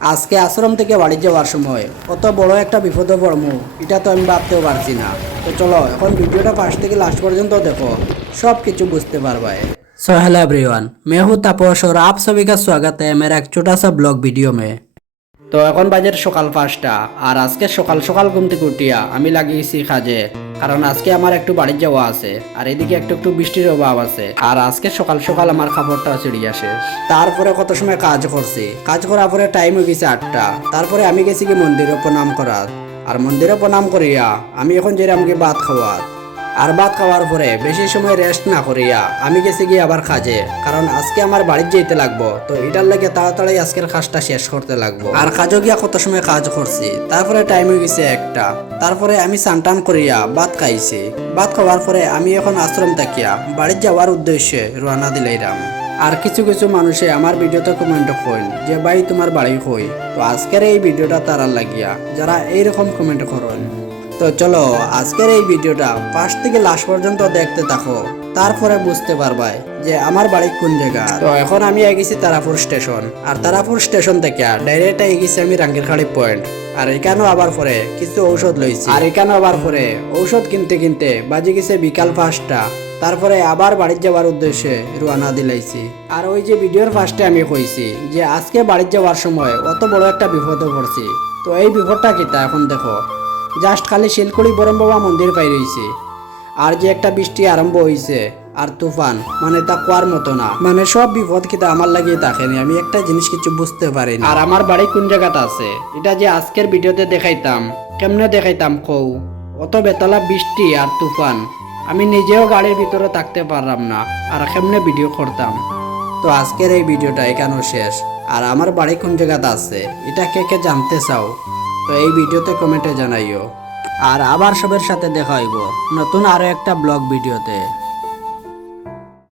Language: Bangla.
আজকে আশ্রম থেকে বাড়ি যাওয়ার সময় কত বড় একটা বিপদে পড়মু এটা তো আমি ভাবতেও পারছি না। তো চলো এখন ভিডিওটা ফার্স্ট থেকে লাস্ট পর্যন্ত देखो, सब কিছু বুঝতে পারবে। सो हेलो एवरीवन, मैं हूं तापस और आप सभी का स्वागत है मेरा एक छोटा सा ब्लॉग वीडियो में। তো এখন বাজের সকাল 5টা আর আজকে সকাল সকাল ঘুম থেকে উঠিয়া আমি লাগিয়েছি কাজে, কারণ আজকে আমার একটু বাড়ি যাওয়া আছে আর এদিকে একটু একটু বৃষ্টির অভাব আছে। আর আজকে সকাল সকাল আমার খাবারটা চিড়িয়া শেষ। তারপরে কত সময় কাজ করছি, কাজ করার পরে টাইম হয়ে গেছে 8টা। তারপরে আমি গেছি কি মন্দিরে প্রণাম করার, আর মন্দিরে প্রণাম করিয়া আমি এখন যেরাম কি ভাত খাওয়ার। আর ভাত খাওয়ার পরে বেশি সময় রেস্ট না করিয়া আমি গেছি গিয়ে আবার কাজে, কারণ আজকে আমার বাড়ির যেতে লাগবো। তো এটার লাগে তাড়াতাড়ি আজকের কাজটা শেষ করতে লাগবো। আর কাজও গিয়া কত সময় কাজ করছি, তারপরে টাইম হয়ে গেছে 1টা। তারপরে আমি সানটান করিয়া ভাত খাইছি। ভাত খাওয়ার পরে আমি এখন আশ্রম থাকিয়া বাড়ির যাওয়ার উদ্দেশ্যে রওনা দিলাইরাম। আর কিছু কিছু মানুষে আমার ভিডিওতে কমেন্ট করেন যে ভাই তোমার বাড়ি কই। তো আজকের এই ভিডিওটা তারা লাগিয়া যারা এইরকম কমেন্ট করেন। তো চলো আজকের এই ভিডিওটা ফার্স্ট থেকে লাস্ট পর্যন্ত দেখতে থাকো, তারপরে বুঝতে পারবাই যে আমার বাড়ি কোন জায়গা। তো এখন আমি গেছি তারাপুর স্টেশন, আর তারাপুর স্টেশন থেকে ডাইরেক্ট গেছি আমি রাঙ্গিরখাড়ি পয়েন্ট। আর এখানেও আবার পরে কিছু ঔষধ লইছি, আর এখানেও আবার পরে ঔষধ কিনতে কিনতে বাজে গেছে বিকাল 5টা। তারপরে আবার বাড়ির যাওয়ার উদ্দেশ্যে রওনা দিলাইছি। আর ওই যে ভিডিওর ফার্স্টে আমি কইছি যে আজকে বাড়ির যাওয়ার সময় অত বড় একটা বিপদে পড়ছি। তো এই বিপদটা কিতা এখন দেখো, জাস্ট খালি শিলকুড়ি বরম বাবা মন্দির পাই রয়েছে, আর যে একটা বৃষ্টি আরম্ভ হয়েছে আর তুফান, মানে তা কোয়ার মতো না। মানে সব বিপদ কিতা আমার লাগিয়ে থাকেনি, আমি একটা জিনিস কিছু বুঝতে পারিনি। আর আমার বাড়ি কোন জায়গাটা আছে এটা যে আজকের ভিডিওতে দেখাইতাম, কেমনে দেখাইতাম কৌ, অত বেতলা বৃষ্টি আর তুফান, আমি নিজেও গাড়ির ভিতরে থাকতে পারলাম না, আর কেমনে ভিডিও করতাম। তো আজকের এই ভিডিওটা এখানেও শেষ। আর আমার বাড়ি কোন জায়গাটা আছে এটা কে কে জানতে চাও, তো এই ভিডিওতে কমেন্টে জানাইও। আর আবার সবার সাথে দেখা হইব নতুন আরো একটা ব্লগ ভিডিওতে।